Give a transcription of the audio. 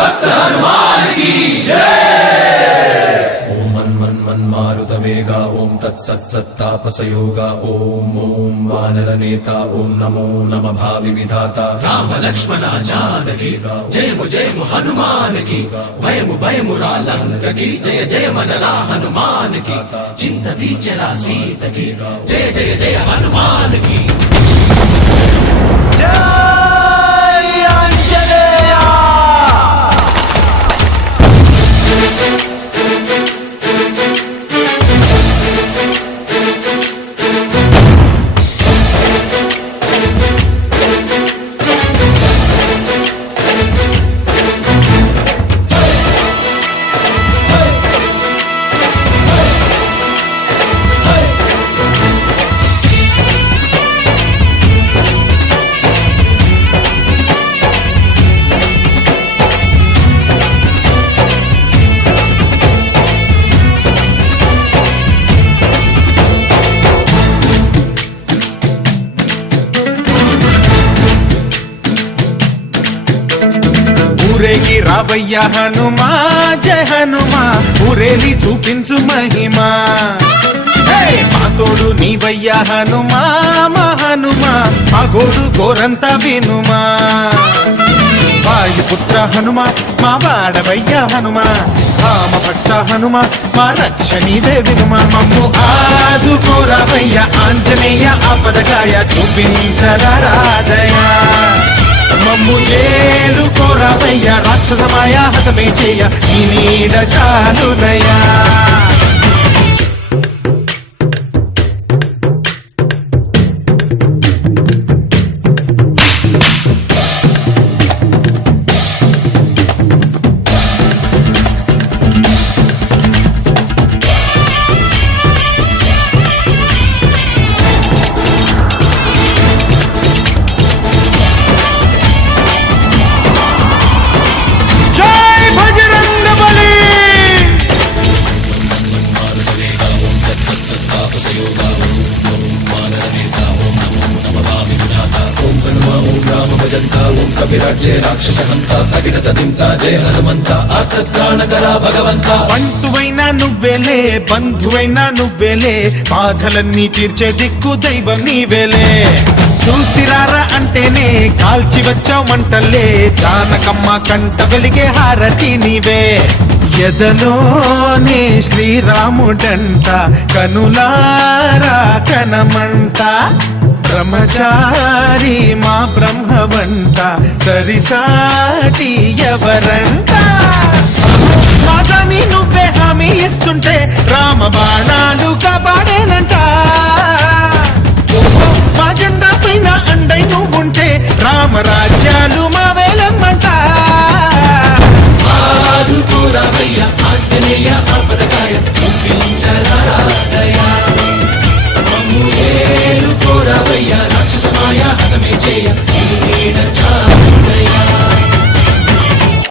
भक्त हनुमान की जय। ओम मन मारुत वेगा ओम तत्सत्तापसयोगा ओम ओम वानर नेता ओम नमो नम भावि विधाता राम लक्ष्मण जानकी जय हनुमान की भयमु रालंक की जय मनरा हनुमान की चिंत दीचरा सीत की जय हनुमान की जय आंजनेय। ఊరేగి రావయ్య హనుమా జయ హనుమా ఊరేలి చూపించు మహిమా మా తోడు నీవయ్య హనుమా మా హనుమా మా గోడు గోరంత వినుమా వాయుపుత్ర హనుమా మా వాడవయ్య హనుమా రామభక్త హనుమా మా రక్షణీదే వినుమా మమ్ము ఆదుకోరావయ్య ఆంజనేయ ఆపదగాయ చూపించరాదయా మమ్ము ఏలుకోరావయ్య రాక్షసమాయ హతమే చేయ ఈ నీడ చాలునయా। जय हनुमंत आर्तत्राणकरा भगवंत బంటువైనా నువ్వేలే బంధువైనా నువ్వేలే బాధలన్నీ తీర్చే దిక్కు దైవం నీవేలే చూసిరారా అంటేనే కాల్చి వచ్చావు మంటల్లే జానకమ్మ కంట వెలిగే హారతి నీవే ఎదలోనే శ్రీరాముడంట కనులారా కనమంట బ్రహ్మచారి మా బ్రహ్మవంట సరిసాటి ఎవరంట।